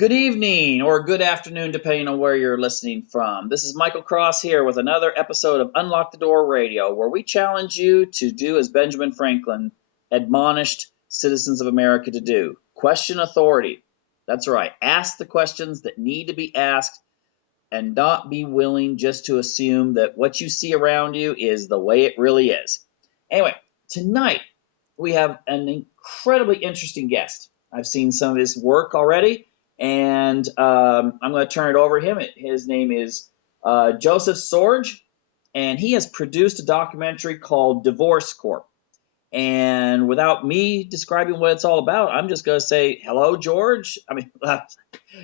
Good evening or good afternoon, depending on where you're listening from. This is Michael Cross here with another episode of Unlock the Door Radio, where we challenge you to do as Benjamin Franklin admonished citizens of America to do: question authority. That's right. Ask the questions that need to be asked and not be willing just to assume that what you see around you is the way it really is. Anyway, tonight we have an incredibly interesting guest. I've seen some of his work already, and I'm going to turn it over to him. His name is Joseph Sorge, and he has produced a documentary called Divorce Corp. And without me describing what it's all about, I'm just going to say hello, George. I mean,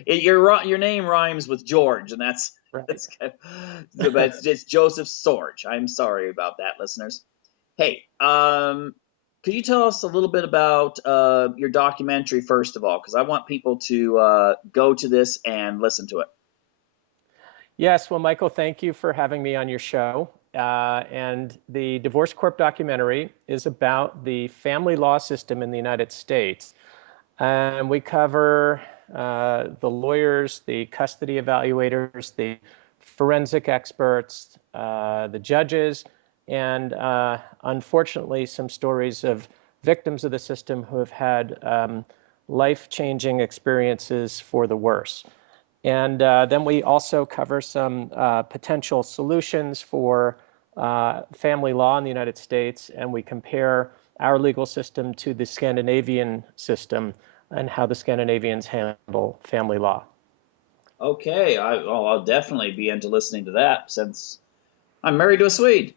your name rhymes with George, and Right. that's kind of, but it's Joseph Sorge. I'm sorry about that, listeners. Hey, could you tell us a little bit about your documentary first of all? Because I want people to go to this and listen to it. Yes, well, Michael, thank you for having me on your show. And the Divorce Corp documentary is about the family law system in the United States. And we cover the lawyers, the custody evaluators, the forensic experts, the judges, and unfortunately, some stories of victims of the system who have had life-changing experiences for the worse. And then we also cover some potential solutions for family law in the United States, and we compare our legal system to the Scandinavian system and how the Scandinavians handle family law. Okay, I'll definitely be into listening to that since I'm married to a Swede.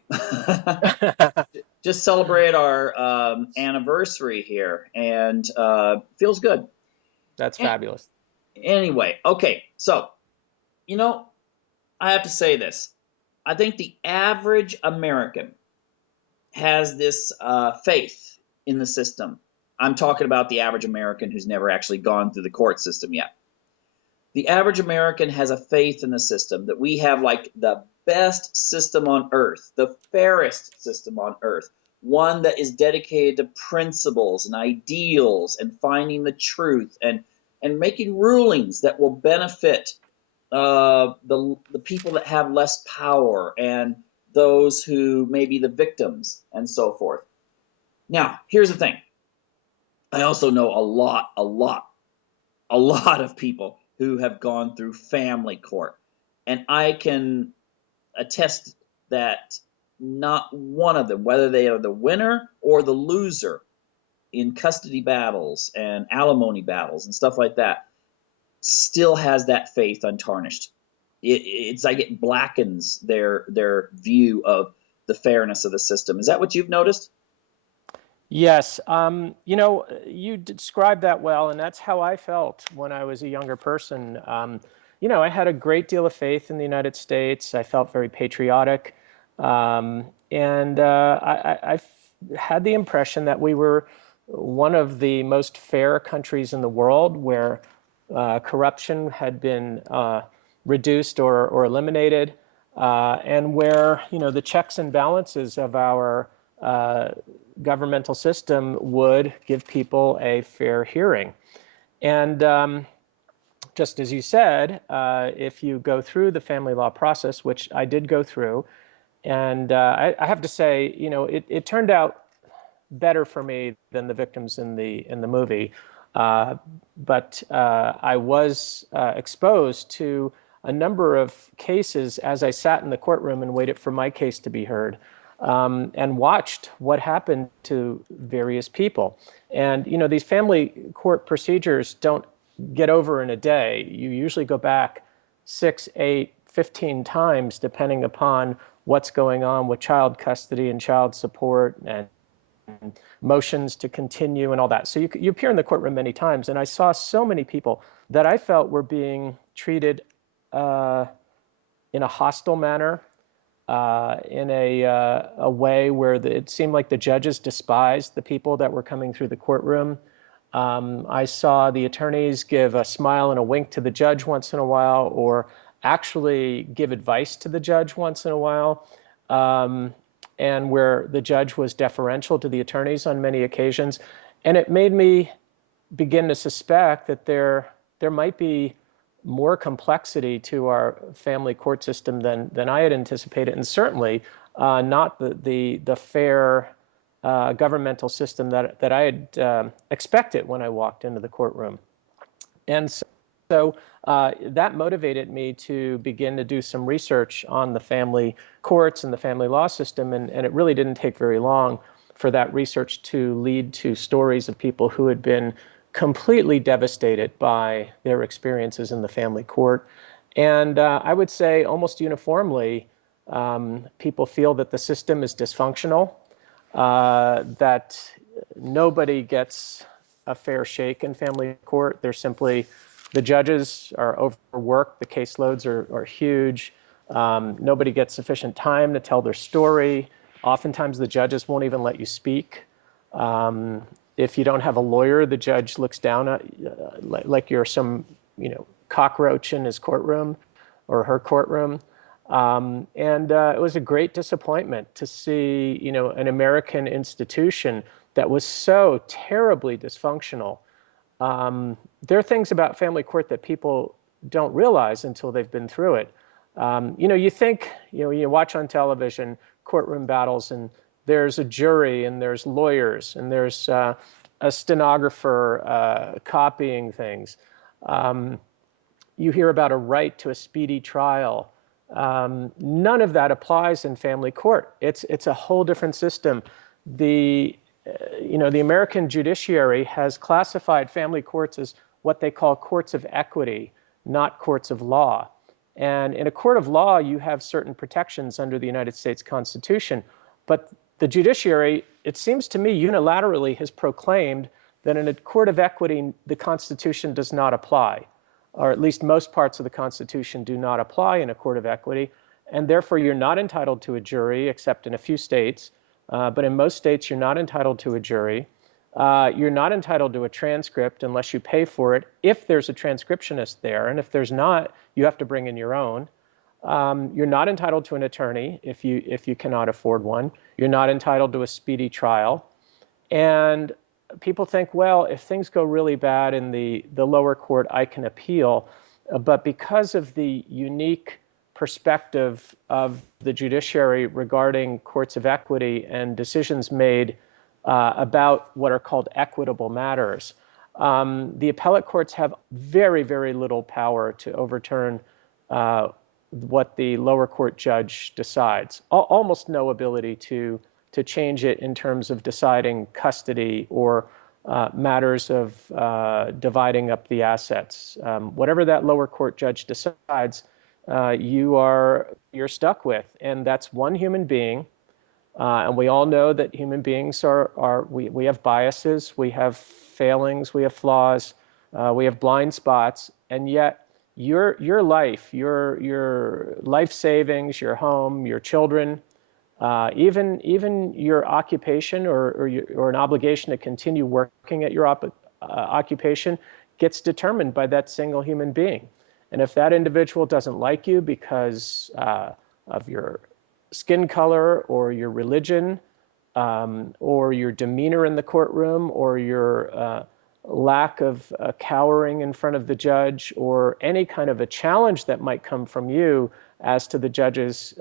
Just celebrate our anniversary here, and feels good. That's An- fabulous. Anyway, okay, so you know, I have to say this. I think the average American has this faith in the system. I'm talking about the average American who's never actually gone through the court system yet. The average American has a faith in the system that we have like the best system on earth, the fairest system on earth, one that is dedicated to principles and ideals and finding the truth and making rulings that will benefit the people that have less power and those who may be the victims and so forth. Now, here's the thing. I also know a lot of people who have gone through family court. And I can attest that not one of them, whether they are the winner or the loser in custody battles and alimony battles and stuff like that, still has that faith untarnished. It's like it blackens their view of the fairness of the system. Is that what you've noticed? Yes, you described that well, and that's how I felt when I was a younger person. I had a great deal of faith in the United States. I felt very patriotic, and had the impression that we were one of the most fair countries in the world, where corruption had been reduced or eliminated, and where the checks and balances of our governmental system would give people a fair hearing. And just as you said, if you go through the family law process, which I did go through, and I have to say, it turned out better for me than the victims in the movie. But I was exposed to a number of cases as I sat in the courtroom and waited for my case to be heard, and watched what happened to various people. And these family court procedures don't get over in a day. You usually go back 6, 8, 15 times, depending upon what's going on with child custody and child support and motions to continue and all that. So you appear in the courtroom many times, and I saw so many people that I felt were being treated in a hostile manner, in a way where it seemed like the judges despised the people that were coming through the courtroom. I saw the attorneys give a smile and a wink to the judge once in a while, or actually give advice to the judge once in a while, and where the judge was deferential to the attorneys on many occasions. And it made me begin to suspect that there there might be more complexity to our family court system than I had anticipated, and certainly not the fair governmental system that I had expected when I walked into the courtroom. And so that motivated me to begin to do some research on the family courts and the family law system, and it really didn't take very long for that research to lead to stories of people who had been completely devastated by their experiences in the family court. And I would say almost uniformly, people feel that the system is dysfunctional, that nobody gets a fair shake in family court. They're simply, the judges are overworked, the caseloads are huge, nobody gets sufficient time to tell their story. Oftentimes the judges won't even let you speak. If you don't have a lawyer, the judge looks down at like you're some, cockroach in his courtroom or her courtroom. It was a great disappointment to see, an American institution that was so terribly dysfunctional. There are things about family court that people don't realize until they've been through it. You think, you watch on television courtroom battles, and there's a jury, and there's lawyers, and there's a stenographer copying things. You hear about a right to a speedy trial. None of that applies in family court. It's a whole different system. The American judiciary has classified family courts as what they call courts of equity, not courts of law. And in a court of law, you have certain protections under the United States Constitution. But the judiciary, it seems to me, unilaterally has proclaimed that in a court of equity, the Constitution does not apply, or at least most parts of the Constitution do not apply in a court of equity. And therefore, you're not entitled to a jury, except in a few states. But in most states, you're not entitled to a jury. You're not entitled to a transcript unless you pay for it, if there's a transcriptionist there. And if there's not, you have to bring in your own. You're not entitled to an attorney if you cannot afford one. You're not entitled to a speedy trial. And people think, well, if things go really bad in the lower court, I can appeal. But because of the unique perspective of the judiciary regarding courts of equity and decisions made about what are called equitable matters, the appellate courts have very, very little power to overturn what the lower court judge decides. Almost no ability to change it in terms of deciding custody or matters of dividing up the assets. Whatever that lower court judge decides, you're stuck with, and that's one human being. And we all know that human beings we have biases, we have failings, we have flaws, we have blind spots, and yet your life, your life savings, your home, your children, even your occupation or an obligation to continue working at your occupation gets determined by that single human being. And if that individual doesn't like you because of your skin color or your religion or your demeanor in the courtroom or your lack of cowering in front of the judge or any kind of a challenge that might come from you as to the judge's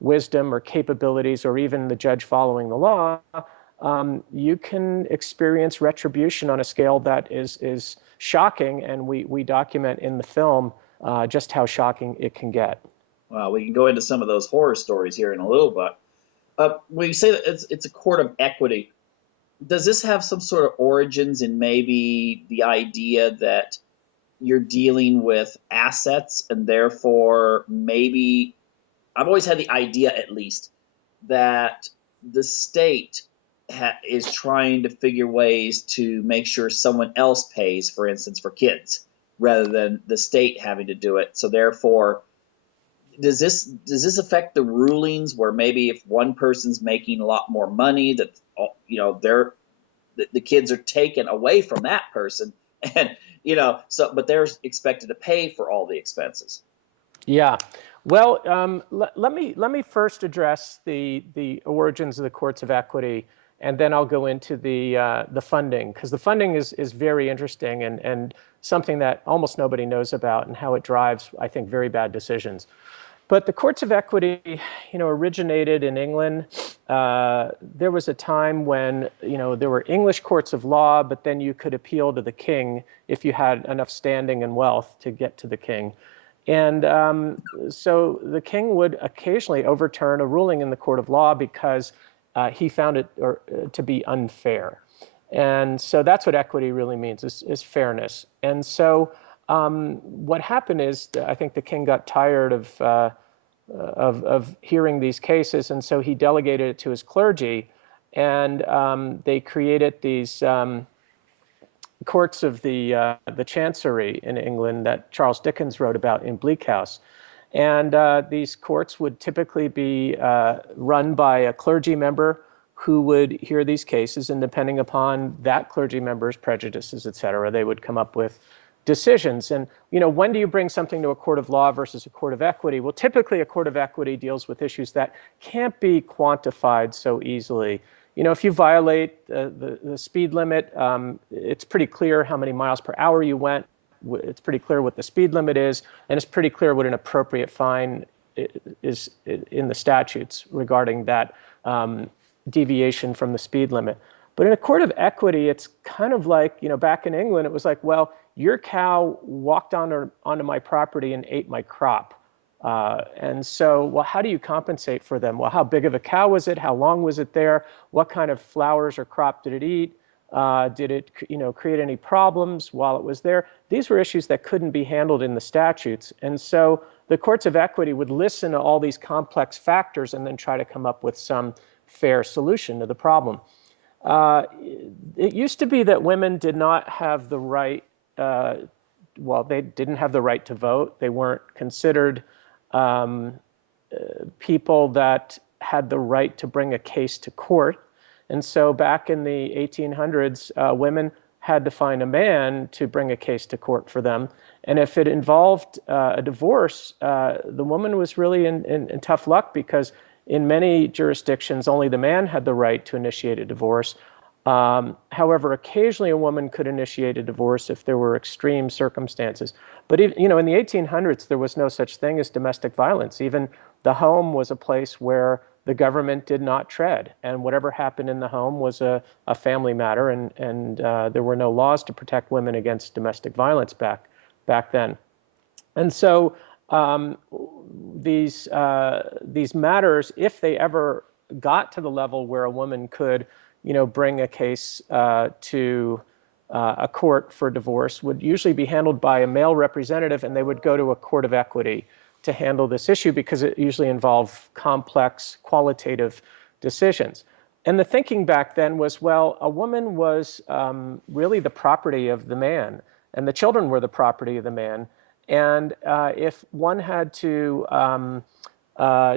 wisdom or capabilities or even the judge following the law, you can experience retribution on a scale that is shocking, and we document in the film just how shocking it can get. Well, we can go into some of those horror stories here in a little bit. When you say that it's a court of equity, does this have some sort of origins in maybe the idea that you're dealing with assets and therefore maybe, I've always had the idea at least, that the state is trying to figure ways to make sure someone else pays, for instance, for kids, rather than the state having to do it. So therefore, does this affect the rulings where maybe if one person's making a lot more money, that the kids are taken away from that person, and but they're expected to pay for all the expenses? Yeah. Well, let me first address the origins of the courts of equity and then I'll go into the funding, because the funding is very interesting and something that almost nobody knows about, and how it drives, I think, very bad decisions. But the courts of equity, originated in England. There was a time when, there were English courts of law, but then you could appeal to the king if you had enough standing and wealth to get to the king. And so the king would occasionally overturn a ruling in the court of law because he found it to be unfair. And so that's what equity really means, is fairness. And so what happened is, I think the king got tired of hearing these cases, and so he delegated it to his clergy, and they created these courts of the Chancery in England that Charles Dickens wrote about in Bleak House. And these courts would typically be run by a clergy member who would hear these cases, and depending upon that clergy member's prejudices, et cetera, they would come up with decisions. And when do you bring something to a court of law versus a court of equity? Well, typically a court of equity deals with issues that can't be quantified so easily. If you violate the speed limit, it's pretty clear how many miles per hour you went. It's pretty clear what the speed limit is, and it's pretty clear what an appropriate fine is in the statutes regarding that deviation from the speed limit. But in a court of equity, it's kind of like, back in England, it was like, well, your cow walked onto my property and ate my crop. And so, well, how do you compensate for them? Well, how big of a cow was it? How long was it there? What kind of flowers or crop did it eat? Did it, create any problems while it was there? These were issues that couldn't be handled in the statutes. And so the courts of equity would listen to all these complex factors and then try to come up with some fair solution to the problem. It used to be that women did not have the right, they didn't have the right to vote. They weren't considered people that had the right to bring a case to court. And so back in the 1800s, women had to find a man to bring a case to court for them. And if it involved a divorce, the woman was really in tough luck, because in many jurisdictions, only the man had the right to initiate a divorce. However, occasionally a woman could initiate a divorce if there were extreme circumstances. But in the 1800s, there was no such thing as domestic violence. Even the home was a place where the government did not tread, and whatever happened in the home was a family matter, and there were no laws to protect women against domestic violence back then. And so these matters, if they ever got to the level where a woman could, bring a case to a court for divorce, would usually be handled by a male representative, and they would go to a court of equity to handle this issue, because it usually involved complex qualitative decisions. And the thinking back then was, well, a woman was really the property of the man, and the children were the property of the man. And if one had to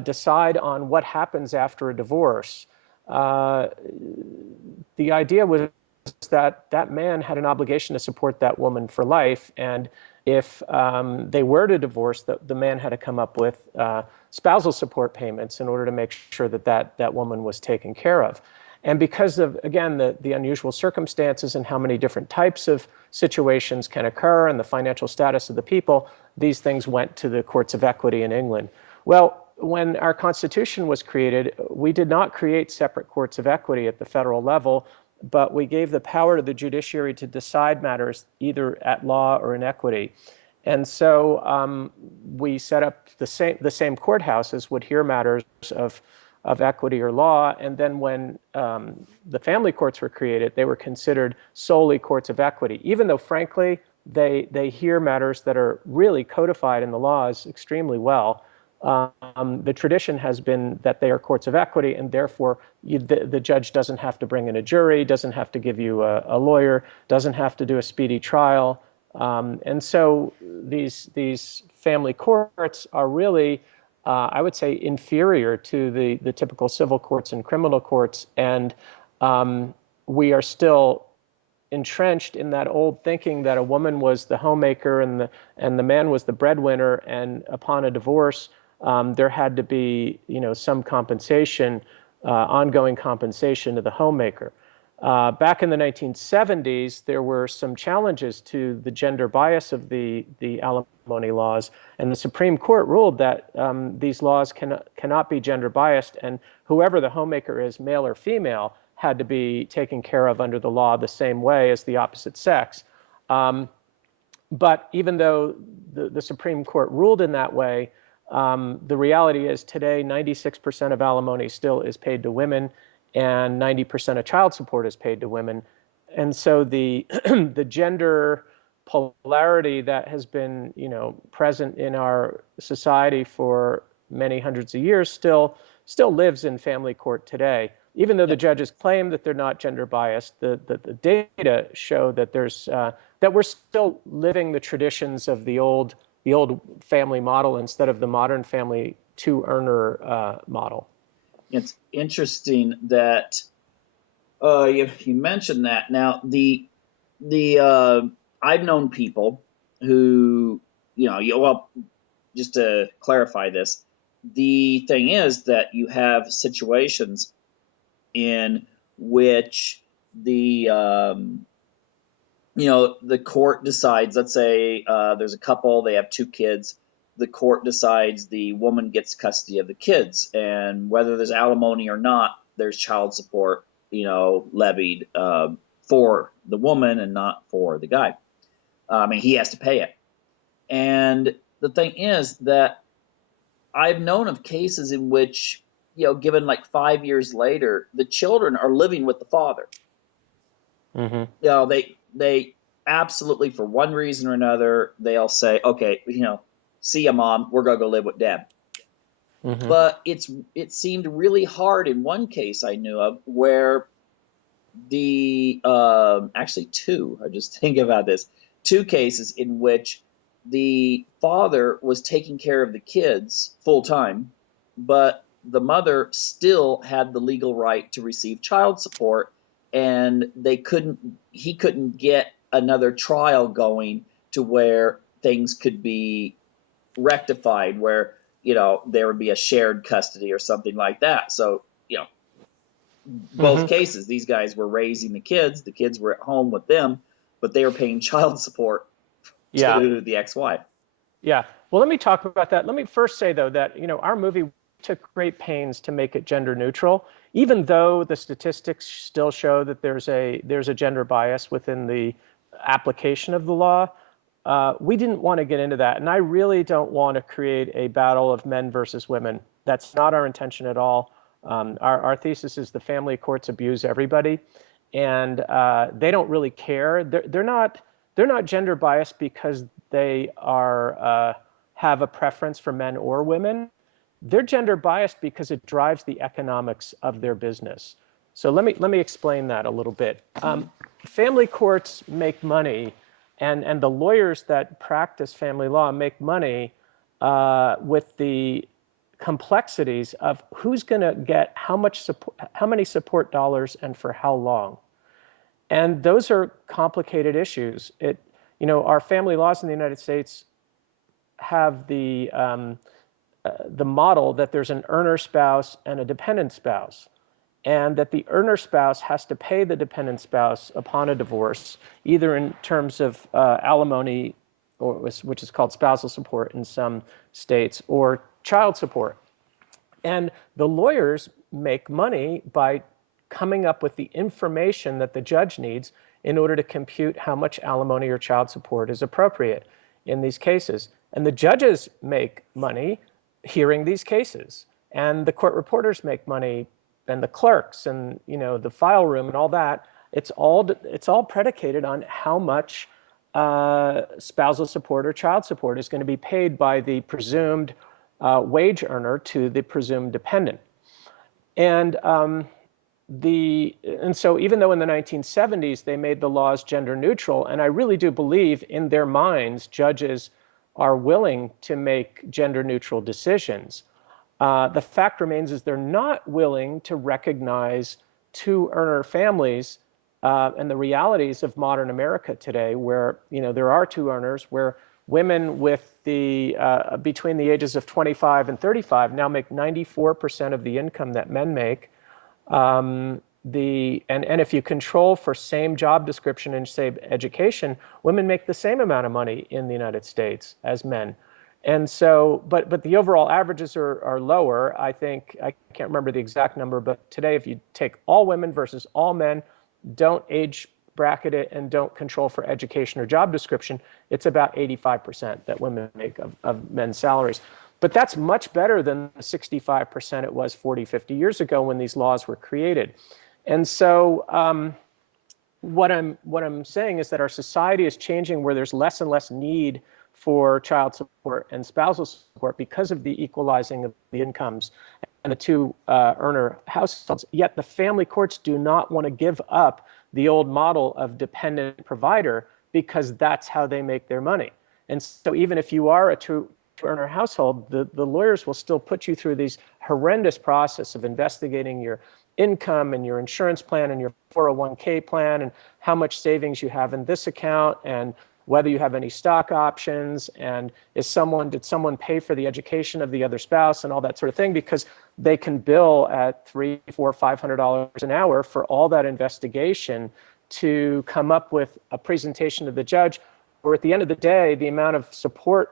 decide on what happens after a divorce, the idea was that that man had an obligation to support that woman for life. And if they were to divorce, the man had to come up with spousal support payments in order to make sure that woman was taken care of. And because of, again, the unusual circumstances and how many different types of situations can occur and the financial status of the people, these things went to the courts of equity in England. Well, when our Constitution was created, we did not create separate courts of equity at the federal level, but we gave the power to the judiciary to decide matters either at law or in equity. And so we set up the same courthouses would hear matters of equity or law. And then when the family courts were created, they were considered solely courts of equity, even though, frankly, they hear matters that are really codified in the laws extremely well. The tradition has been that they are courts of equity, and therefore the judge doesn't have to bring in a jury, doesn't have to give you a lawyer, doesn't have to do a speedy trial. And so these family courts are really, I would say, inferior to the typical civil courts and criminal courts. And we are still entrenched in that old thinking that a woman was the homemaker and the man was the breadwinner, and upon a divorce, there had to be, some compensation ongoing compensation to the homemaker. Back in the 1970s, there were some challenges to the gender bias of the alimony laws, and the Supreme Court ruled that these laws cannot be gender biased, and whoever the homemaker is, male or female, had to be taken care of under the law the same way as the opposite sex. But even though the Supreme Court ruled in that way, the reality is today 96% of alimony still is paid to women, and 90% of child support is paid to women. And so the the gender polarity that has been, present in our society for many hundreds of years still lives in family court today. Even though the judges claim that they're not gender biased, the data show that that we're still living the traditions of the old family model instead of the modern family two-earner model. It's interesting that you mentioned that. Now, the I've known people who, well, just to clarify this, the thing is that you have situations in which the the court decides, let's say there's a couple, they have two kids, the court decides the woman gets custody of the kids, and whether there's alimony or not, there's child support, levied for the woman and not for the guy. I mean, he has to pay it. And the thing is that I've known of cases in which, given like 5 years later, the children are living with the father. Mm-hmm. They absolutely, for one reason or another, they'll say, okay, see ya, mom, we're gonna go live with dad. Mm-hmm. But it seemed really hard in one case I knew of where the actually two, I just think about this, two cases in which the father was taking care of the kids full time, but the mother still had the legal right to receive child support, and he couldn't get another trial going to where things could be rectified, where there would be a shared custody or something like that. So both mm-hmm. cases, these guys were raising the kids were at home with them, but they were paying child support to the ex-wife. Yeah. Well, let me talk about that. Let me first say, though, that our movie took great pains to make it gender neutral, even though the statistics still show that there's a gender bias within the application of the law. We didn't want to get into that, and I really don't want to create a battle of men versus women. That's not our intention at all. Our thesis is the family courts abuse everybody, and they don't really care. They're not gender biased because they have a preference for men or women. They're gender biased because it drives the economics of their business. So let me explain that a little bit. Family courts make money, and the lawyers that practice family law make money with the complexities of who's going to get how many support dollars and for how long. And those are complicated issues. Our family laws in the United States have the model that there's an earner spouse and a dependent spouse, and that the earner spouse has to pay the dependent spouse upon a divorce, either in terms of alimony, which is called spousal support in some states, or child support. And the lawyers make money by coming up with the information that the judge needs in order to compute how much alimony or child support is appropriate in these cases. And the judges make money hearing these cases, and the court reporters make money, and the clerks, and the file room, and all that. It's all predicated on how much spousal support or child support is going to be paid by the presumed wage earner to the presumed dependent. And so even though in the 1970s they made the laws gender neutral, and I really do believe in their minds judges are willing to make gender neutral decisions, the fact remains is they're not willing to recognize two-earner families and the realities of modern America today, where there are two earners, where women with between the ages of 25 and 35 now make 94% of the income that men make. And if you control for same job description and say education, women make the same amount of money in the United States as men. And so, but the overall averages are lower. I think, I can't remember the exact number, but today, if you take all women versus all men, don't age bracket it, and don't control for education or job description, it's about 85% that women make of men's salaries. But that's much better than the 65% it was 40, 50 years ago when these laws were created. And so what I'm saying is that our society is changing where there's less and less need for child support and spousal support because of the equalizing of the incomes and the two earner households. Yet the family courts do not want to give up the old model of dependent provider because that's how they make their money. And so even if you are a two earner household, the lawyers will still put you through these horrendous process of investigating your income and your insurance plan and your 401k plan and how much savings you have in this account and whether you have any stock options and did someone pay for the education of the other spouse and all that sort of thing, because they can bill at $300, $400, $500 an hour for all that investigation to come up with a presentation to the judge, or at the end of the day, the amount of support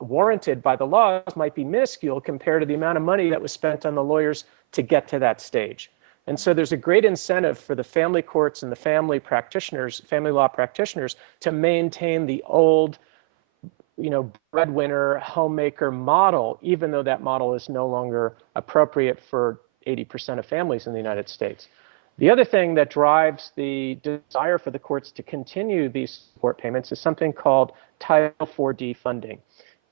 warranted by the laws might be minuscule compared to the amount of money that was spent on the lawyers to get to that stage. And so there's a great incentive for the family courts and the family practitioners, family law practitioners, to maintain the old, breadwinner, homemaker model, even though that model is no longer appropriate for 80% of families in the United States. The other thing that drives the desire for the courts to continue these support payments is something called Title 4D funding.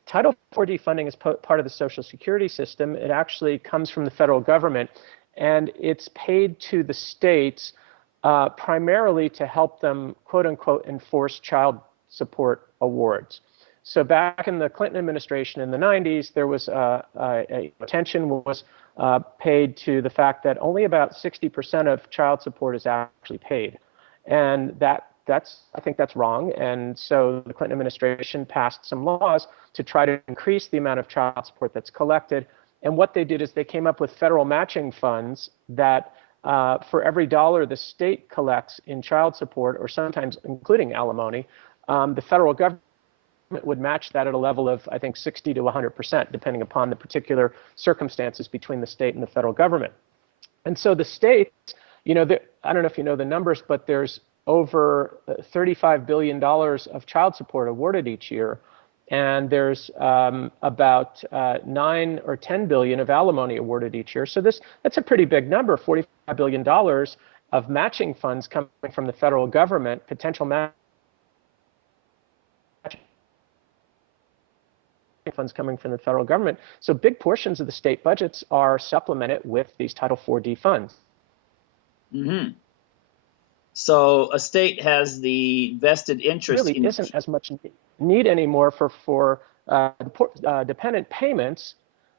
Title 4D funding is part of the Social Security system. It actually comes from the federal government, and it's paid to the states primarily to help them, quote unquote, enforce child support awards. So back in the Clinton administration in the 90s, there was attention was paid to the fact that only about 60% of child support is actually paid. And I think that's wrong. And so the Clinton administration passed some laws to try to increase the amount of child support that's collected. And what they did is they came up with federal matching funds that for every dollar the state collects in child support, or sometimes including alimony, the federal government would match that at a level of, I think, 60 to 100%, depending upon the particular circumstances between the state and the federal government. And so the states, I don't know if you know the numbers, but there's over $35 billion of child support awarded each year. And there's about 9 or 10 billion of alimony awarded each year. So that's a pretty big number, $45 billion of matching funds coming from the federal government, potential matching funds coming from the federal government. So big portions of the state budgets are supplemented with these Title 4D funds. Mm-hmm. So a state has the vested interest really in isn't as much need anymore for dependent payments.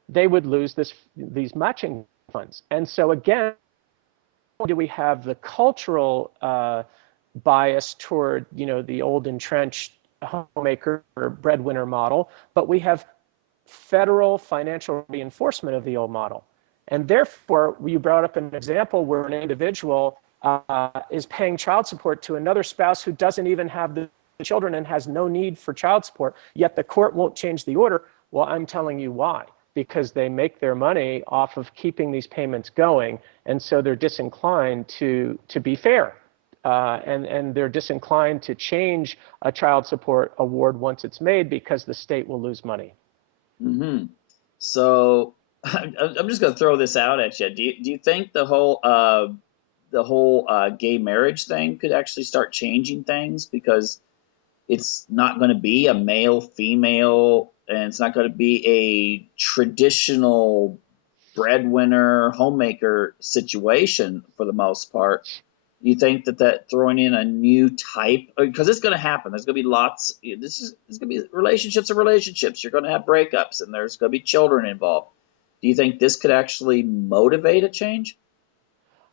They would lose these matching funds. And so again, do we have the cultural bias toward the old entrenched homemaker or breadwinner model, but we have federal financial reinforcement of the old model. And therefore, you brought up an example where an individual is paying child support to another spouse who doesn't even have the children and has no need for child support, yet the court won't change the order. Well, I'm telling you why. Because they make their money off of keeping these payments going, and so they're disinclined to be fair. And they're disinclined to change a child support award once it's made because the state will lose money. Mm-hmm. So I'm just going to throw this out at you. Do you think the whole gay marriage thing could actually start changing things, because it's not going to be a male female, and it's not going to be a traditional breadwinner homemaker situation for the most part? Do you think that throwing in a new type, because it's going to happen, there's going to be lots, there's going to be relationships of relationships, you're going to have breakups, and there's going to be children involved. Do you think this could actually motivate a change?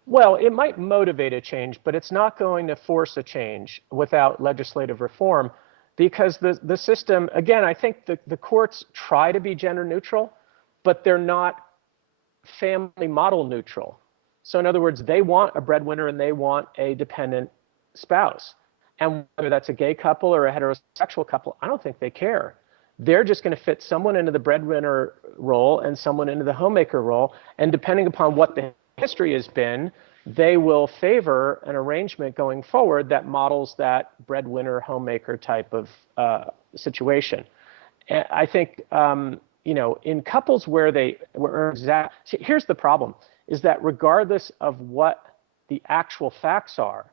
Well, it might motivate a change, but it's not going to force a change without legislative reform, because the system, again, I think the courts try to be gender neutral, but they're not family model neutral. So in other words, they want a breadwinner and they want a dependent spouse. And whether that's a gay couple or a heterosexual couple, I don't think they care. They're just going to fit someone into the breadwinner role and someone into the homemaker role. And depending upon what the history has been, they will favor an arrangement going forward that models that breadwinner homemaker type of situation. And I think, in couples where they were exact, here's the problem, is that regardless of what the actual facts are,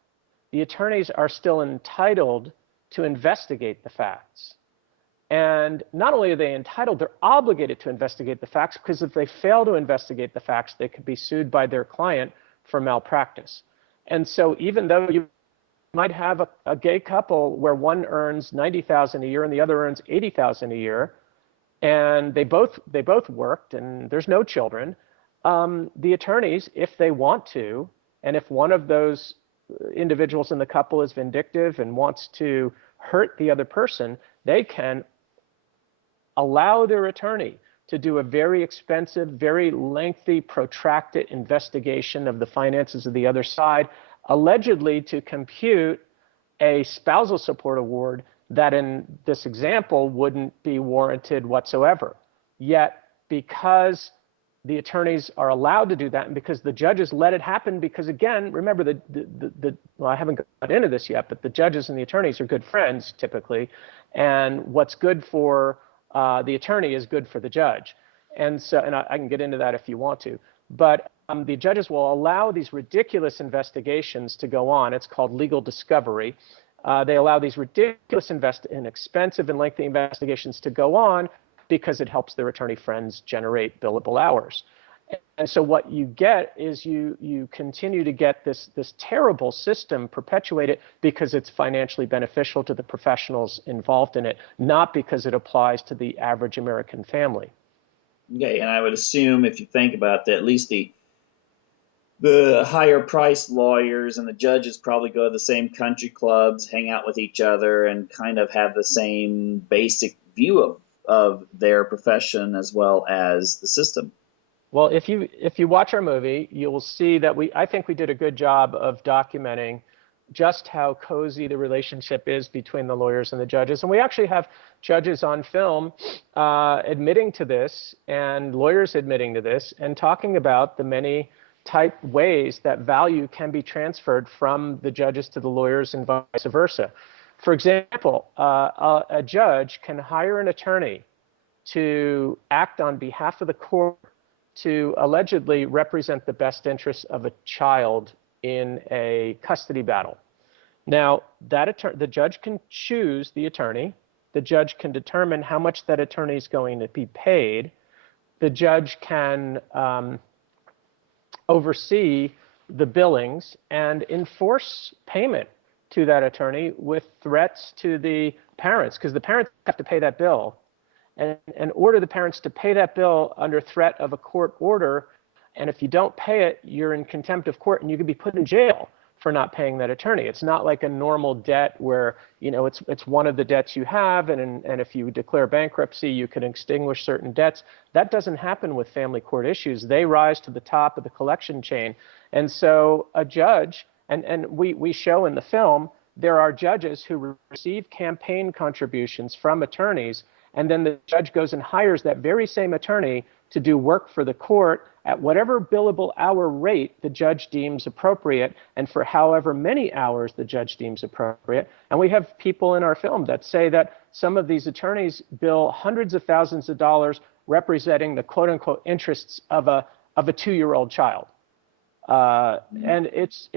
the attorneys are still entitled to investigate the facts. And not only are they entitled, they're obligated to investigate the facts, because if they fail to investigate the facts, they could be sued by their client for malpractice. And so even though you might have a gay couple where one earns $90,000 a year and the other earns $80,000 a year, and they both worked and there's no children, the attorneys, if they want to, and if one of those individuals in the couple is vindictive and wants to hurt the other person, they can allow their attorney to do a very expensive, very lengthy, protracted investigation of the finances of the other side, allegedly to compute a spousal support award that in this example wouldn't be warranted whatsoever. Yet, because the attorneys are allowed to do that, and because the judges let it happen, because again, remember, well, I haven't got into this yet, but the judges and the attorneys are good friends typically, and what's good for the attorney is good for the judge. And so, and I can get into that if you want to, but the judges will allow these ridiculous investigations to go on. It's called legal discovery. They allow these ridiculous and expensive and lengthy investigations to go on because it helps their attorney friends generate billable hours. And so what you get is you continue to get this terrible system perpetuated because it's financially beneficial to the professionals involved in it, not because it applies to the average American family. Okay, and I would assume, if you think about that, at least the higher priced lawyers and the judges probably go to the same country clubs, hang out with each other, and kind of have the same basic view of their profession as well as the system. Well, if you watch our movie, you'll see that I think we did a good job of documenting just how cozy the relationship is between the lawyers and the judges. And we actually have judges on film admitting to this, and lawyers admitting to this, and talking about the many type ways that value can be transferred from the judges to the lawyers and vice versa. For example, a judge can hire an attorney to act on behalf of the court to allegedly represent the best interests of a child in a custody battle. Now, the judge can choose the attorney. The judge can determine how much that attorney is going to be paid. The judge can oversee the billings and enforce payment to that attorney with threats to the parents, because the parents have to pay that bill, and order the parents to pay that bill under threat of a court order. And if you don't pay it, you're in contempt of court and you could be put in jail for not paying that attorney. It's not like a normal debt where, it's one of the debts you have, and if you declare bankruptcy, you can extinguish certain debts. That doesn't happen with family court issues. They rise to the top of the collection chain. And so a judge, and we show in the film, there are judges who receive campaign contributions from attorneys, and then the judge goes and hires that very same attorney to do work for the court at whatever billable hour rate the judge deems appropriate, and for however many hours the judge deems appropriate. And we have people in our film that say that some of these attorneys bill hundreds of thousands of dollars representing the quote unquote interests of a 2-year-old child. And it's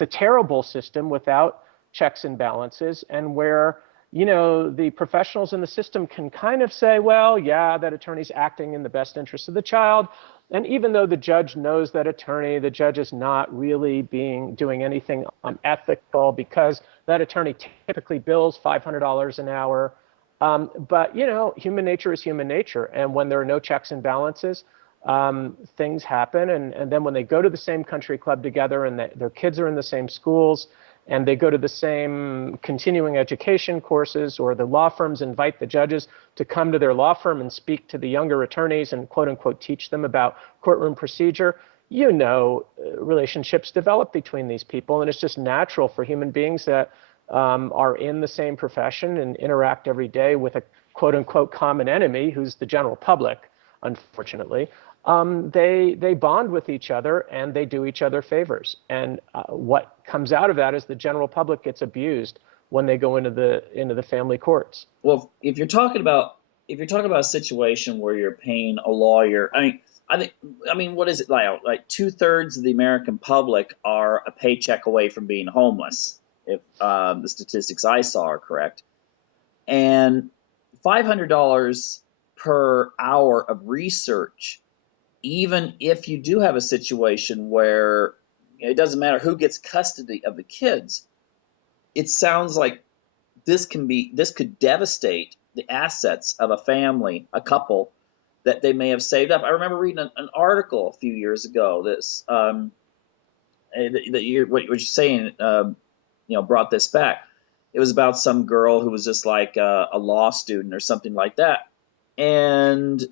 a terrible system without checks and balances, and where the professionals in the system can kind of say, well, yeah, that attorney's acting in the best interest of the child. And even though the judge knows that attorney, the judge is not really doing anything unethical, because that attorney typically bills $500 an hour. But, human nature is human nature. And when there are no checks and balances, things happen. And then when they go to the same country club together and their kids are in the same schools, and they go to the same continuing education courses, or the law firms invite the judges to come to their law firm and speak to the younger attorneys and quote unquote teach them about courtroom procedure. Relationships develop between these people, and it's just natural for human beings that are in the same profession and interact every day with a quote unquote common enemy who's the general public, unfortunately. They bond with each other and they do each other favors. And what comes out of that is the general public gets abused when they go into the family courts. Well, if you're talking about a situation where you're paying a lawyer, I mean, what is it like? Like 2/3 of the American public are a paycheck away from being homeless, if the statistics I saw are correct. And $500 per hour of research, even if you do have a situation where it doesn't matter who gets custody of the kids, it sounds like this could devastate the assets of a family, a couple that they may have saved up. I remember reading an article a few years ago. What you're saying, brought this back. It was about some girl who was just like a law student or something like that, and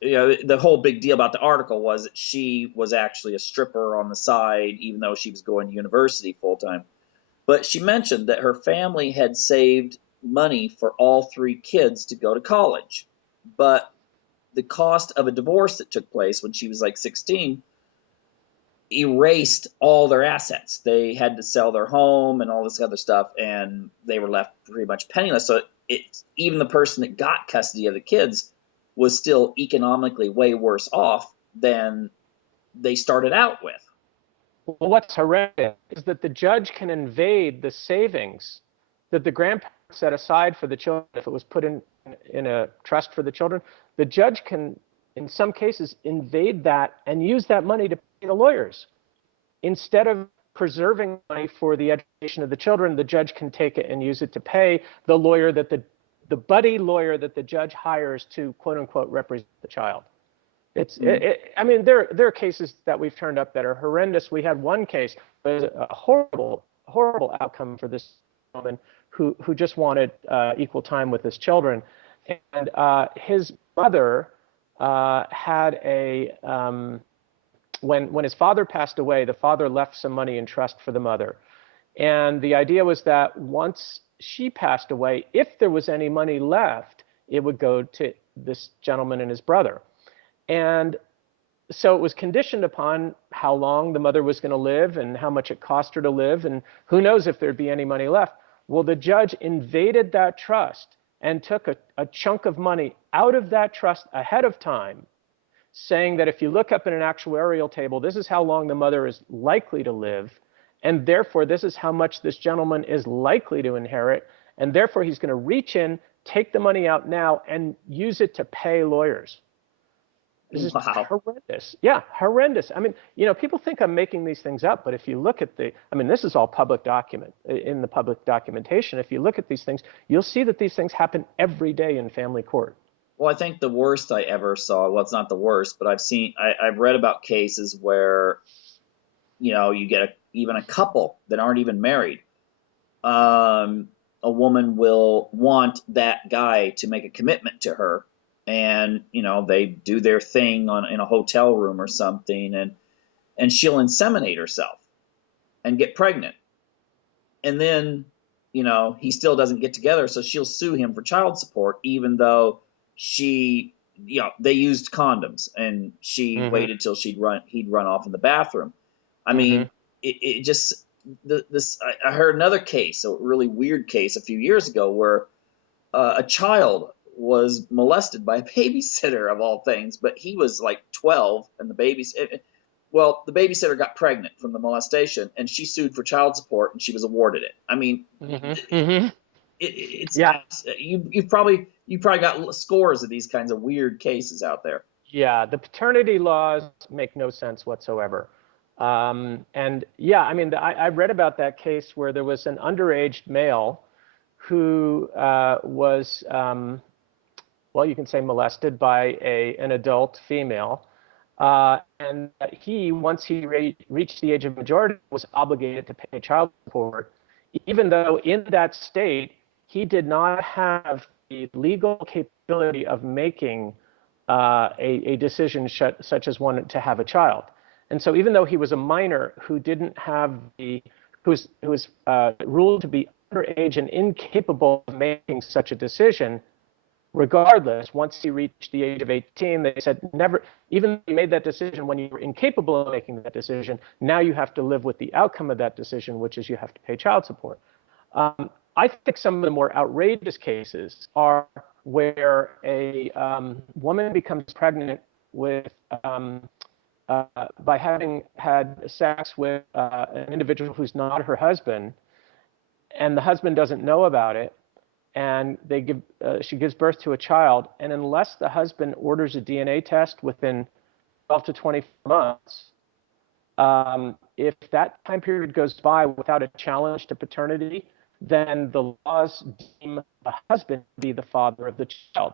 the whole big deal about the article was that she was actually a stripper on the side, even though she was going to university full time. But she mentioned that her family had saved money for all three kids to go to college. But the cost of a divorce that took place when she was like 16 erased all their assets. They had to sell their home and all this other stuff, and they were left pretty much penniless. So even the person that got custody of the kids was still economically way worse off than they started out with. Well, what's horrendous is that the judge can invade the savings that the grandparents set aside for the children. If it was put in a trust for the children, the judge can, in some cases, invade that and use that money to pay the lawyers. Instead of preserving money for the education of the children, the judge can take it and use it to pay the lawyer that the buddy lawyer that the judge hires to quote unquote represent the child. I mean, there are cases that we've turned up that are horrendous. We had one case, was a horrible, horrible outcome for this woman who just wanted equal time with his children, and his mother had when his father passed away, the father left some money in trust for the mother, and the idea was that once she passed away, if there was any money left, it would go to this gentleman and his brother. And so it was conditioned upon how long the mother was going to live and how much it cost her to live, and who knows if there'd be any money left. Well, the judge invaded that trust and took a chunk of money out of that trust ahead of time, saying that if you look up in an actuarial table, this is how long the mother is likely to live, and therefore this is how much this gentleman is likely to inherit, and therefore he's going to reach in, take the money out now, and use it to pay lawyers. This is Wow. horrendous. Yeah, horrendous. I mean, people think I'm making these things up, but if you look at this is all public document in the public documentation. If you look at these things, you'll see that these things happen every day in family court. Well, I think the worst I ever saw, well, it's not the worst, but I've read about cases where, you get even a couple that aren't even married. A woman will want that guy to make a commitment to her, and they do their thing in a hotel room or something, and she'll inseminate herself and get pregnant, and then he still doesn't get together, so she'll sue him for child support, even though they used condoms, and she Mm-hmm. waited till he'd run off in the bathroom. I Mm-hmm. mean, it just this. I heard another case, a really weird case, a few years ago, where a child was molested by a babysitter of all things, but he was like 12, and the babysitter got pregnant from the molestation, and she sued for child support, and she was awarded it. I mean, Mm-hmm. Mm-hmm. it's Yeah. you probably got scores of these kinds of weird cases out there. Yeah, the paternity laws make no sense whatsoever. And yeah, I mean, I read about that case where there was an underage male who was, well, you can say molested by an adult female. And he, once he reached the age of majority, was obligated to pay child support. even though in that state he did not have the legal capability of making a decision such as one to have a child. And so even though he was a minor who didn't have the, who was ruled to be underage and incapable of making such a decision, regardless, once he reached the age of 18, they said never, even though you made that decision when you were incapable of making that decision, now you have to live with the outcome of that decision, which is you have to pay child support. I think some of the more outrageous cases are where a woman becomes pregnant with by having had sex with an individual who's not her husband, and the husband doesn't know about it, and she gives birth to a child, and unless the husband orders a DNA test within 12 to 24 months, if that time period goes by without a challenge to paternity, then the laws deem the husband to be the father of the child.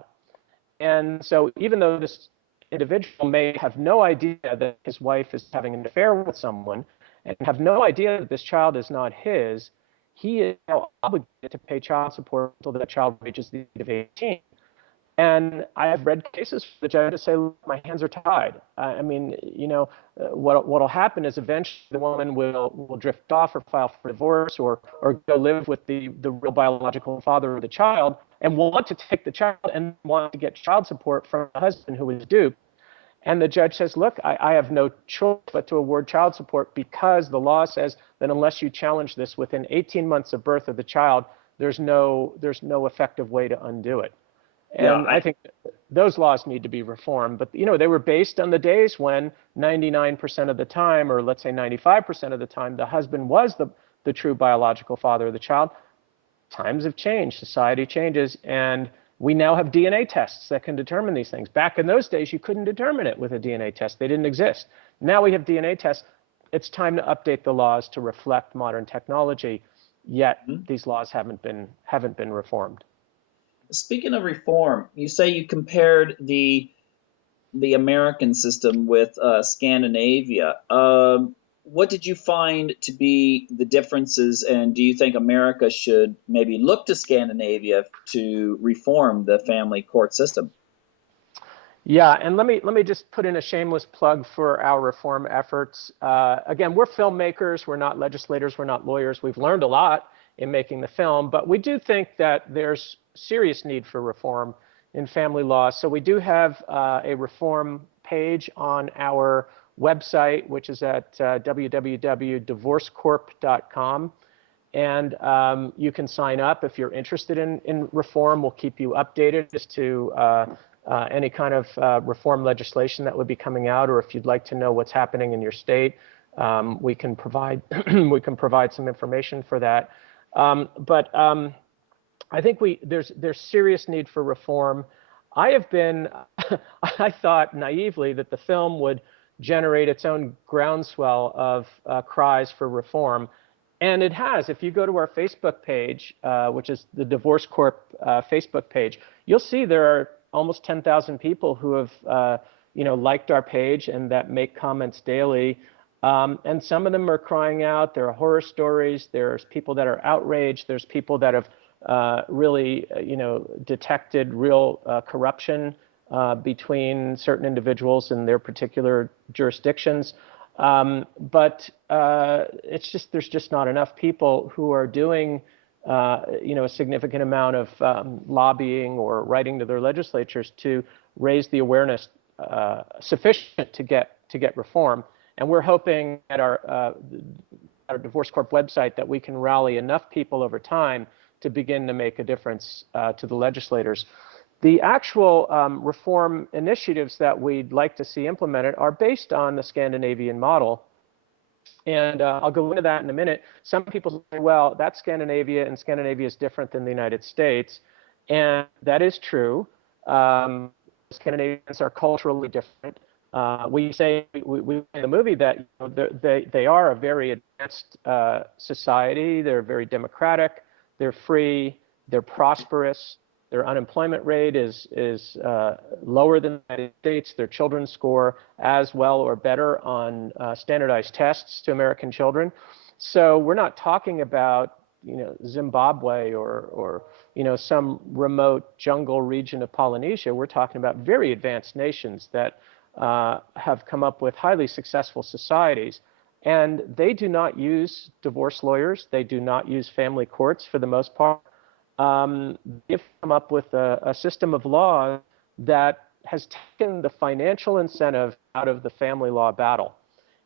And so even though this individual may have no idea that his wife is having an affair with someone and have no idea that this child is not his, he is now obligated to pay child support until that child reaches the age of 18. And I have read cases for the judge to say, look, my hands are tied. I mean, what'll happen is eventually the woman will drift off or file for divorce or go live with the real biological father of the child and want to take the child and want to get child support from the husband who was duped. And the judge says, look, I have no choice but to award child support because the law says that unless you challenge this within 18 months of birth of the child, there's no effective way to undo it. Yeah, And I think those laws need to be reformed. But they were based on the days when 99% of the time, or let's say 95% of the time, the husband was the true biological father of the child. Times have changed, society changes, and we now have DNA tests that can determine these things. Back in those days, you couldn't determine it with a DNA test. They didn't exist. Now we have DNA tests. It's time to update the laws to reflect modern technology, yet these laws haven't been reformed. speaking of reform, you say you compared the American system with Scandinavia. What did you find to be the differences, and do you think America should maybe look to Scandinavia to reform the family court system? Yeah, and let me just put in a shameless plug for our reform efforts. Again, we're filmmakers, we're not legislators, we're not lawyers. We've learned a lot in making the film, but we do think that there's serious need for reform in family law. So we do have a reform page on our website, which is at www.divorcecorp.com. And you can sign up if you're interested in reform. We'll keep you updated as to any kind of reform legislation that would be coming out, or if you'd like to know what's happening in your state, we can provide we can provide some information for that. But I think there's serious need for reform. I have been I thought naively that the film would generate its own groundswell of cries for reform. And it has. If you go to our Facebook page, which is the Divorce Corp Facebook page, you'll see there are almost 10,000 people who have liked our page and that make comments daily. And some of them are crying out. There are horror stories. There's people that are outraged. There's people that have really detected real corruption between certain individuals in their particular jurisdictions. But there's just not enough people who are doing a significant amount of lobbying or writing to their legislatures to raise the awareness sufficient to get reform. And we're hoping at our Divorce Corp website that we can rally enough people over time to begin to make a difference to the legislators. The actual reform initiatives that we'd like to see implemented are based on the Scandinavian model. And I'll go into that in a minute. Some people say, well, that's Scandinavia, and Scandinavia is different than the United States. And that is true. Scandinavians are culturally different. We say in the movie that they are a very advanced society. They're very democratic. They're free. They're prosperous. Their unemployment rate is lower than the United States. Their children score as well or better on standardized tests to American children. So we're not talking about Zimbabwe or some remote jungle region of Polynesia. We're talking about very advanced nations that have come up with highly successful societies. And they do not use divorce lawyers. They do not use family courts for the most part. They've come up with a system of law that has taken the financial incentive out of the family law battle.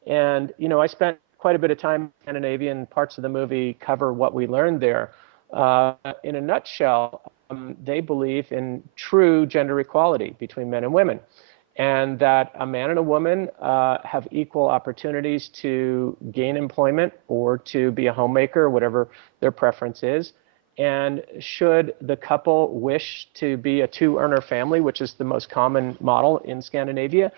And, I spent quite a bit of time in Scandinavia, and parts of the movie cover what we learned there. In a nutshell, they believe in true gender equality between men and women, and that a man and a woman have equal opportunities to gain employment or to be a homemaker, whatever their preference is. And should the couple wish to be a two-earner family, which is the most common model in Scandinavia,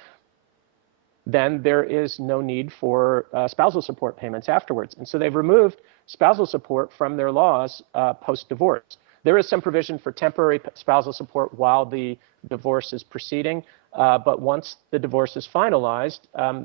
then there is no need for spousal support payments afterwards. And so they've removed spousal support from their laws post-divorce. There is some provision for temporary spousal support while the divorce is proceeding, but once the divorce is finalized,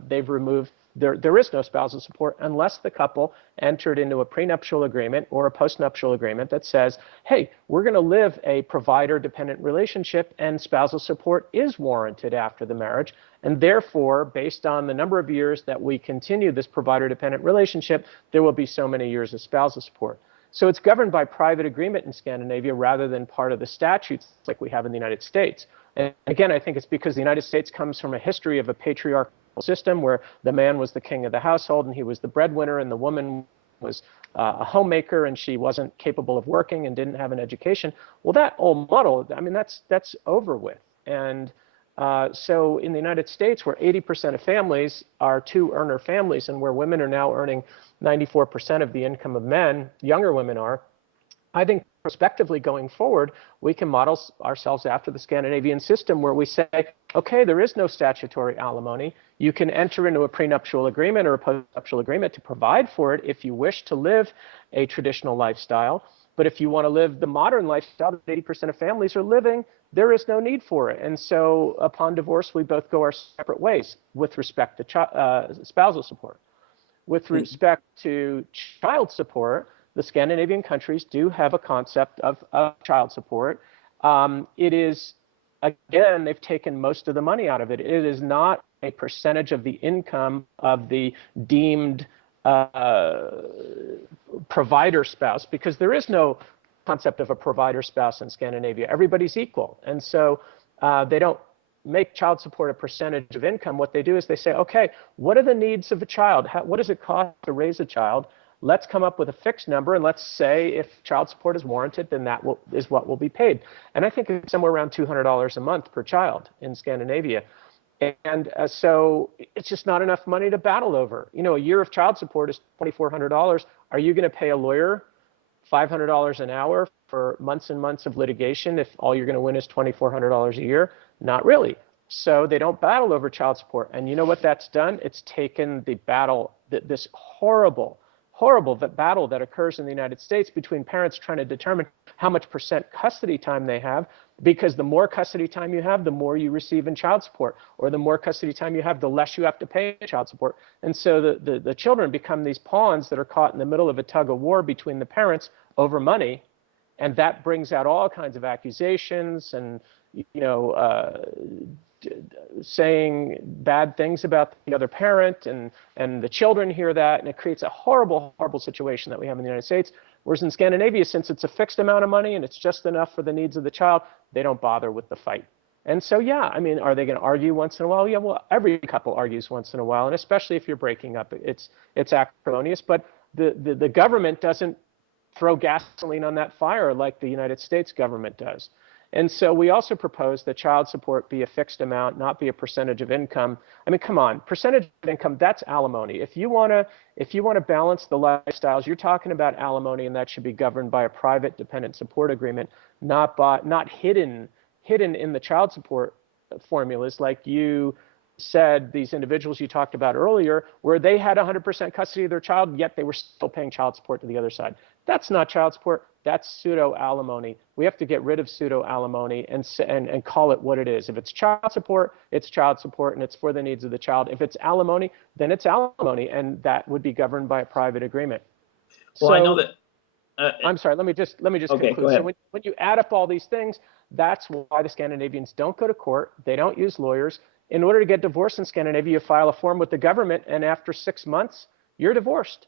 they've removed, there is no spousal support unless the couple entered into a prenuptial agreement or a postnuptial agreement that says, hey, we're going to live a provider-dependent relationship and spousal support is warranted after the marriage. And therefore, based on the number of years that we continue this provider-dependent relationship, there will be so many years of spousal support. So it's governed by private agreement in Scandinavia rather than part of the statutes like we have in the United States. And again, I think it's because the United States comes from a history of a patriarchal system where the man was the king of the household and he was the breadwinner, and the woman was a homemaker and she wasn't capable of working and didn't have an education. Well, that old model, I mean, that's over with. And so in the United States, where 80% of families are two-earner families and where women are now earning 94% of the income of men, younger women are, I think prospectively going forward, we can model ourselves after the Scandinavian system where we say, okay, there is no statutory alimony. You can enter into a prenuptial agreement or a postnuptial agreement to provide for it if you wish to live a traditional lifestyle. But if you want to live the modern lifestyle that 80% of families are living, there is no need for it. And so upon divorce, we both go our separate ways with respect to spousal support. With respect to child support, the Scandinavian countries do have a concept of child support. It is, again, they've taken most of the money out of it. It is not a percentage of the income of the deemed provider spouse, because there is no concept of a provider spouse in Scandinavia. Everybody's equal. And so they don't make child support a percentage of income. What they do is they say, okay, what are the needs of a child? What does it cost to raise a child? Let's come up with a fixed number, and let's say if child support is warranted, then that is what will be paid. And I think it's somewhere around $200 a month per child in Scandinavia. And so it's just not enough money to battle over. A year of child support is $2,400. Are you going to pay a lawyer $500 an hour for months and months of litigation if all you're going to win is $2,400 a year? Not really. So they don't battle over child support. And you know what that's done? It's taken the battle, this horrible battle that occurs in the United States between parents trying to determine how much percent custody time they have, because the more custody time you have, the more you receive in child support, or the more custody time you have, the less you have to pay in child support. And so the children become these pawns that are caught in the middle of a tug of war between the parents over money, and that brings out all kinds of accusations and saying bad things about the other parent, and the children hear that, and it creates a horrible situation that we have in the United States. Whereas in Scandinavia, since it's a fixed amount of money and it's just enough for the needs of the child, they don't bother with the fight. And so, yeah, I mean, are they going to argue once in a while? Yeah, well, every couple argues once in a while, and especially if you're breaking up, it's acrimonious. But the government doesn't throw gasoline on that fire like the United States government does. And so we also propose that child support be a fixed amount, not be a percentage of income. I mean, come on, percentage of income, that's alimony. If you want to balance the lifestyles, you're talking about alimony, and that should be governed by a private dependent support agreement, not hidden in the child support formulas like you said, these individuals you talked about earlier, where they had 100% custody of their child, yet they were still paying child support to the other side. That's not child support. That's pseudo-alimony. We have to get rid of pseudo-alimony and call it what it is. If it's child support, it's child support, and it's for the needs of the child. If it's alimony, then it's alimony, and that would be governed by a private agreement. Well, I know that. Uh, I'm sorry, let me just okay, go conclude. So ahead. when you add up all these things, that's why the Scandinavians don't go to court. They don't use lawyers. In order to get divorced in Scandinavia, you file a form with the government, and after 6 months, you're divorced.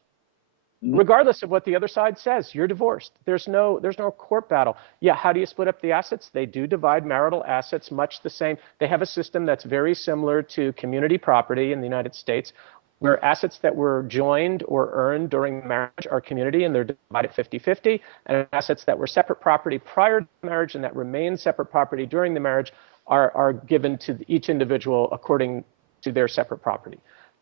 Mhm. Regardless of what the other side says, you're divorced. There's no court battle. Yeah, how do you split up the assets? They do divide marital assets much the same. They have a system that's very similar to community property in the United States, where assets that were joined or earned during marriage are community and they're divided 50-50, and assets that were separate property prior to marriage and that remain separate property during the marriage are given to each individual according to their separate property.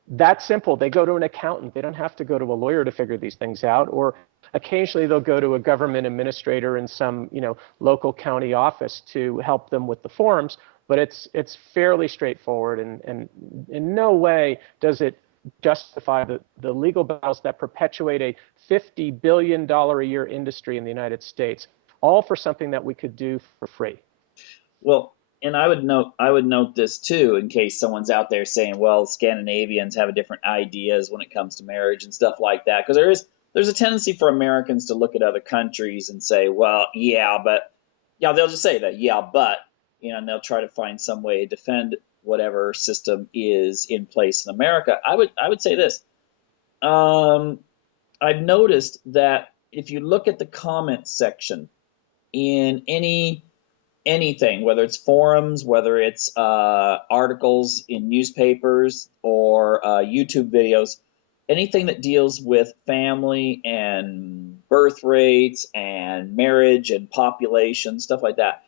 That's simple. They go to an accountant. They don't have to go to a lawyer to figure these things out. Or occasionally they'll go to a government administrator in some, local county office to help them with the forms. But it's fairly straightforward, and in no way does it justify the legal battles that perpetuate a $50 billion a year industry in the United States, all for something that we could do for free. Well, and I would note this too, in case someone's out there saying, well, Scandinavians have a different ideas when it comes to marriage and stuff like that. Because there's a tendency for Americans to look at other countries and say, well, yeah, but yeah, they'll just say that, yeah, but and they'll try to find some way to defend whatever system is in place in America. I would say this. Um, I've noticed that if you look at the comments section in anything, whether it's forums, whether it's articles in newspapers or YouTube videos, anything that deals with family and birth rates and marriage and population, stuff like that,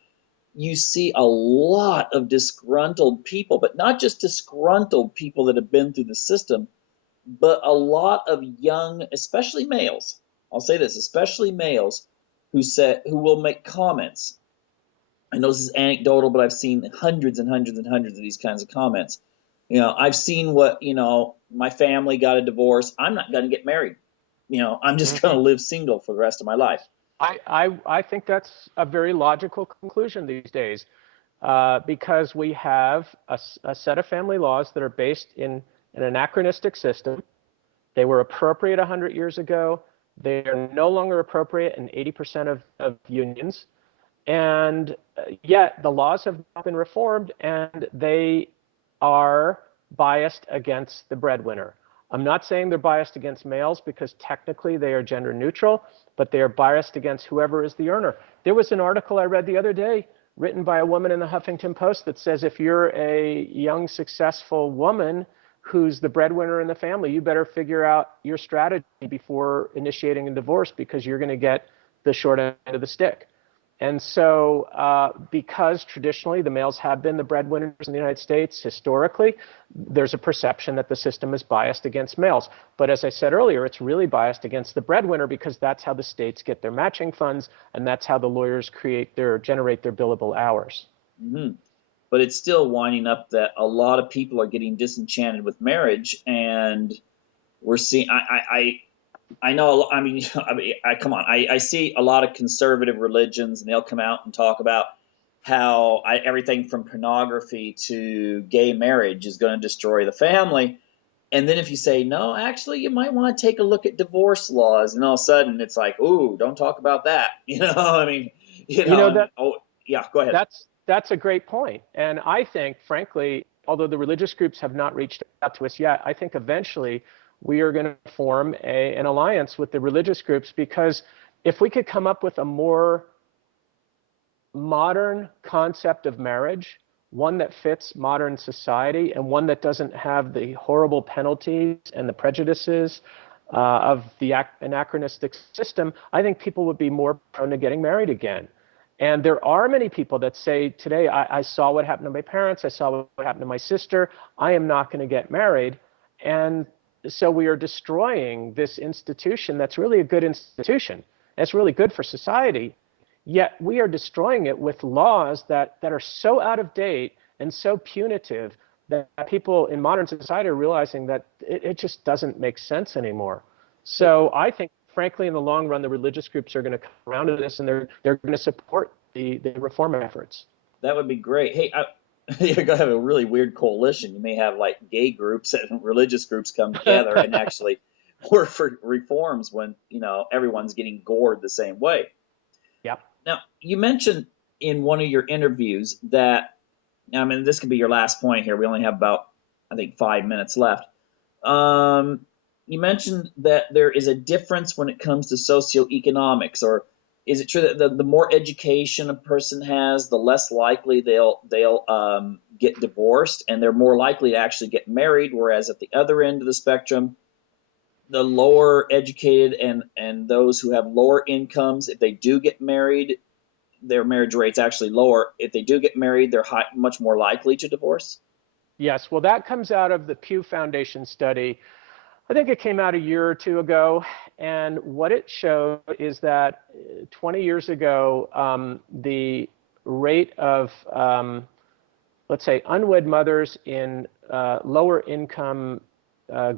you see a lot of disgruntled people, but not just disgruntled people that have been through the system, but a lot of young, especially males. I'll say this, especially males who will make comments. I know this is anecdotal, but I've seen hundreds and hundreds and hundreds of these kinds of comments. I've seen what, my family got a divorce. I'm not going to get married. I'm just going Mhm. to live single for the rest of my life. I think that's a very logical conclusion these days, because we have a set of family laws that are based in an anachronistic system. They were appropriate 100 years ago. They are no longer appropriate in 80% of unions. And yet the laws have not been reformed, and they are biased against the breadwinner. I'm not saying they're biased against males because technically they are gender neutral, but they are biased against whoever is the earner. There was an article I read the other day written by a woman in the Huffington Post that says if you're a young, successful woman who's the breadwinner in the family, you better figure out your strategy before initiating a divorce because you're going to get the short end of the stick. And so, because traditionally the males have been the breadwinners in the United States historically, there's a perception that the system is biased against males. But as I said earlier, it's really biased against the breadwinner because that's how the states get their matching funds, and that's how the lawyers generate their billable hours. Hmm. But it's still winding up that a lot of people are getting disenchanted with marriage, and we're seeing. I know. I mean, come on. I see a lot of conservative religions, and they'll come out and talk about how everything from pornography to gay marriage is going to destroy the family. And then if you say no, actually, you might want to take a look at divorce laws, and all of a sudden it's like, ooh, don't talk about that. I mean, You know and that oh yeah, go ahead. that's a great point. And I think, frankly, although the religious groups have not reached out to us yet, I think eventually we are going to form an alliance with the religious groups because if we could come up with a more modern concept of marriage, one that fits modern society and one that doesn't have the horrible penalties and the prejudices of the anachronistic system, I think people would be more prone to getting married again. And there are many people that say today, I saw what happened to my parents, I saw what happened to my sister, I am not going to get married. And so we are destroying this institution that's really a good institution. It's really good for society. Yet we are destroying it with laws that are so out of date and so punitive that people in modern society are realizing that it just doesn't make sense anymore. So I think, frankly, in the long run, the religious groups are going to come around to this and they're going to support the reform efforts. That would be great. Hey, you're gonna have a really weird coalition. You may have like gay groups and religious groups come together and actually support for reforms when everyone's getting gored the same way. Yep. Now, you mentioned in one of your interviews that, I mean, this could be your last point here. We only have about, I think, 5 minutes left. Um, you mentioned that there is a difference when it comes to socioeconomics, or is it true that the more education a person has, the less likely they'll get divorced, and they're more likely to actually get married? Whereas at the other end of the spectrum, the lower educated and those who have lower incomes, if they do get married, their marriage rate's actually lower. If they do get married, they're much more likely to divorce. Yes. Well, that comes out of the Pew Foundation study. I think it came out a year or two ago, and what it showed is that 20 years ago, the rate of, let's say, unwed mothers in lower income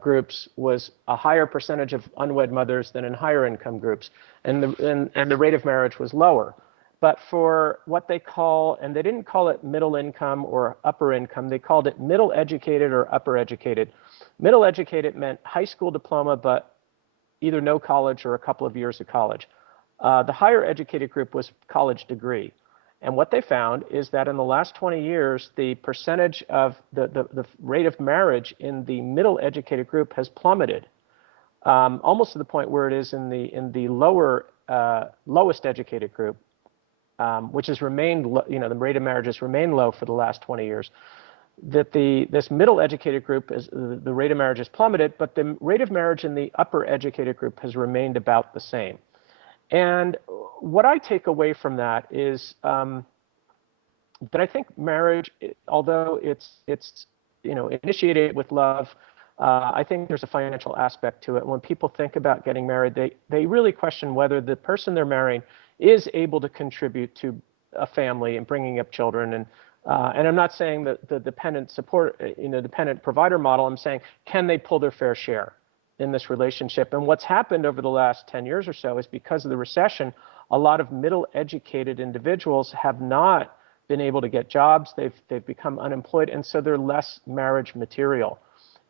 groups was a higher percentage of unwed mothers than in higher income groups, and the rate of marriage was lower. But for what they call, and they didn't call it middle income or upper income, they called it middle educated or upper educated. Middle educated meant high school diploma, but either no college or a couple of years of college. The higher educated group was college degree. And what they found is that in the last 20 years, the percentage of the rate of marriage in the middle educated group has plummeted, almost to the point where it is in the lower lowest educated group, which has remained, the rate of marriage has remained low for the last 20 years. That this middle educated group is the rate of marriage has plummeted, but the rate of marriage in the upper educated group has remained about the same. And what I take away from that is that I think marriage, although it's initiated with love, I think there's a financial aspect to it. When people think about getting married, they really question whether the person they're marrying is able to contribute to a family and bringing up children. And I'm not saying that the dependent support, dependent provider model. I'm saying, can they pull their fair share in this relationship? And what's happened over the last 10 years or so is because of the recession, a lot of middle educated individuals have not been able to get jobs. They've become unemployed, and so they're less marriage material.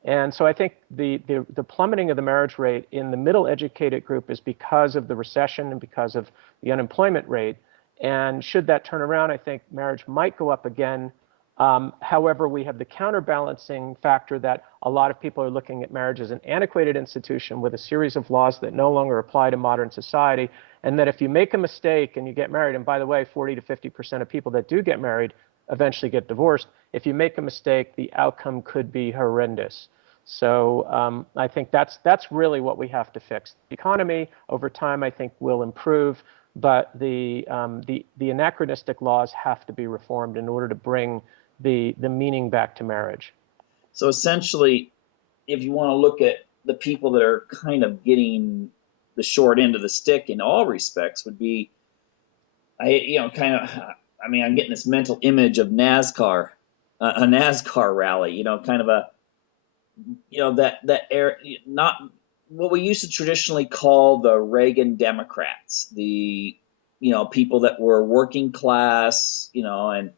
And so I think the plummeting of the marriage rate in the middle educated group is because of the recession and because of the unemployment rate. And should that turn around, I think marriage might go up again. However, we have the counterbalancing factor that a lot of people are looking at marriage as an antiquated institution with a series of laws that no longer apply to modern society, and that if you make a mistake and you get married, and by the way, 40 to 50% of people that do get married eventually get divorced. If you make a mistake, the outcome could be horrendous. So I think that's really what we have to fix. The economy over time, I think, will improve, but the anachronistic laws have to be reformed in order to bring the meaning back to marriage. So essentially, if you want to look at the people that are kind of getting the short end of the stick in all respects, would be, I mean, I'm getting this mental image of NASCAR, a NASCAR rally, kind of a, that air, not what we used to traditionally call the Reagan Democrats, the, people that were working class, and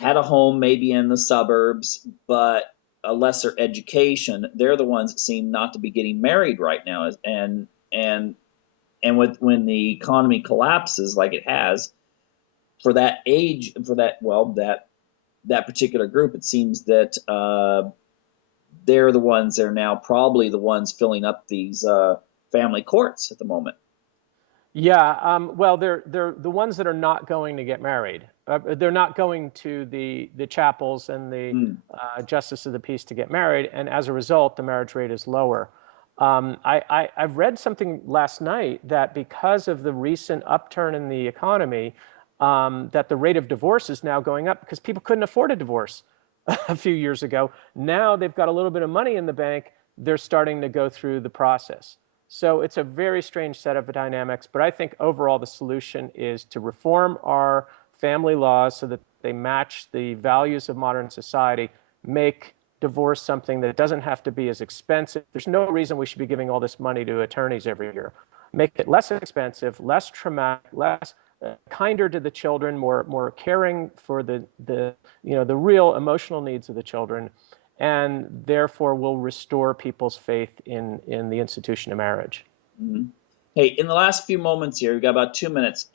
had a home maybe in the suburbs, but a lesser education. They're the ones that seem not to be getting married right now, and when the economy collapses like it has, for that age, for that, well, that particular group, it seems that they're the ones that are now probably the ones filling up these family courts at the moment. Yeah, well, they're the ones that are not going to get married. They're not going to the chapels and the Mm. justice of the peace to get married, and as a result, the marriage rate is lower. I've read something last night that because of the recent upturn in the economy, that the rate of divorce is now going up because people couldn't afford a divorce a few years ago. Now they've got a little bit of money in the bank. They're starting to go through the process. So it's a very strange set of dynamics, but I think overall the solution is to reform our family laws so that they match the values of modern society, make divorce something that doesn't have to be as expensive. There's no reason we should be giving all this money to attorneys every year. Make it less expensive, less traumatic, less kinder to the children, more caring for the real emotional needs of the children, and therefore will restore people's faith in the institution of marriage. Mm-hmm. Hey, in the last few moments here, we've got about 2 minutes.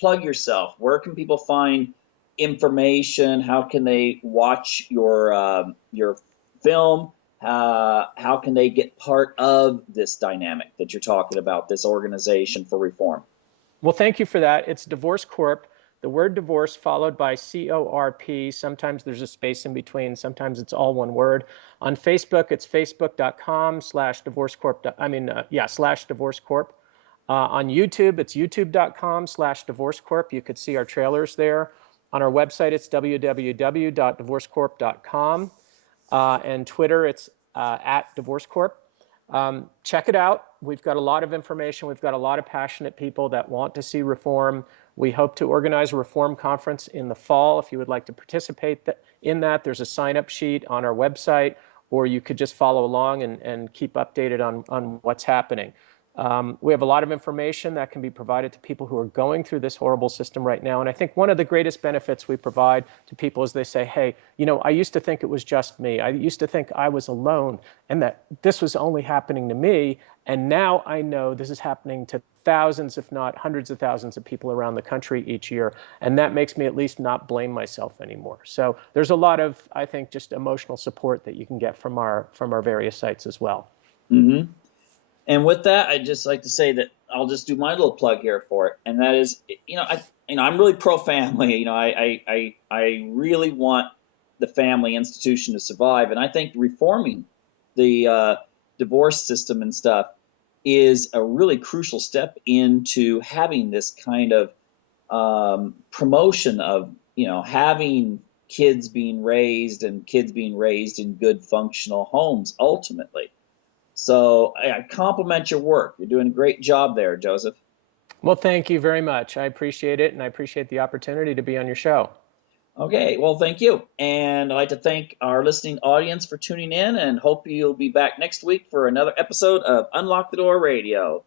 Plug yourself. Where can people find information? How can they watch your film? How can they get part of this dynamic that you're talking about, this organization for reform? Well, thank you for that. It's Divorce Corp. The word divorce followed by CORP. Sometimes there's a space in between. Sometimes it's all one word. On Facebook, it's facebook.com/divorcecorp. /divorcecorp. On YouTube, it's youtube.com/divorcecorp. You could see our trailers there. On our website, it's www.divorcecorp.com. And Twitter, it's at divorcecorp. Check it out. We've got a lot of information. We've got a lot of passionate people that want to see reform. We hope to organize a reform conference in the fall. If you would like to participate in that, there's a sign-up sheet on our website, or you could just follow along and keep updated on what's happening. We have a lot of information that can be provided to people who are going through this horrible system right now. And I think one of the greatest benefits we provide to people is they say, hey, I used to think it was just me. I used to think I was alone and that this was only happening to me. And now I know this is happening to thousands, if not hundreds of thousands of people around the country each year. And that makes me at least not blame myself anymore. So there's a lot of, I think, just emotional support that you can get from our various sites as well. Mm-hmm. And with that, I'd just like to say that I'll just do my little plug here for it, and that is, I'm really pro-family. I really want the family institution to survive, and I think reforming the divorce system and stuff is a really crucial step into having this kind of promotion of having kids being raised and kids being raised in good functional homes ultimately. So I compliment your work. You're doing a great job there, Joseph. Well, thank you very much. I appreciate it, and I appreciate the opportunity to be on your show. Okay, well, thank you. And I'd like to thank our listening audience for tuning in and hope you'll be back next week for another episode of Unlock the Door Radio.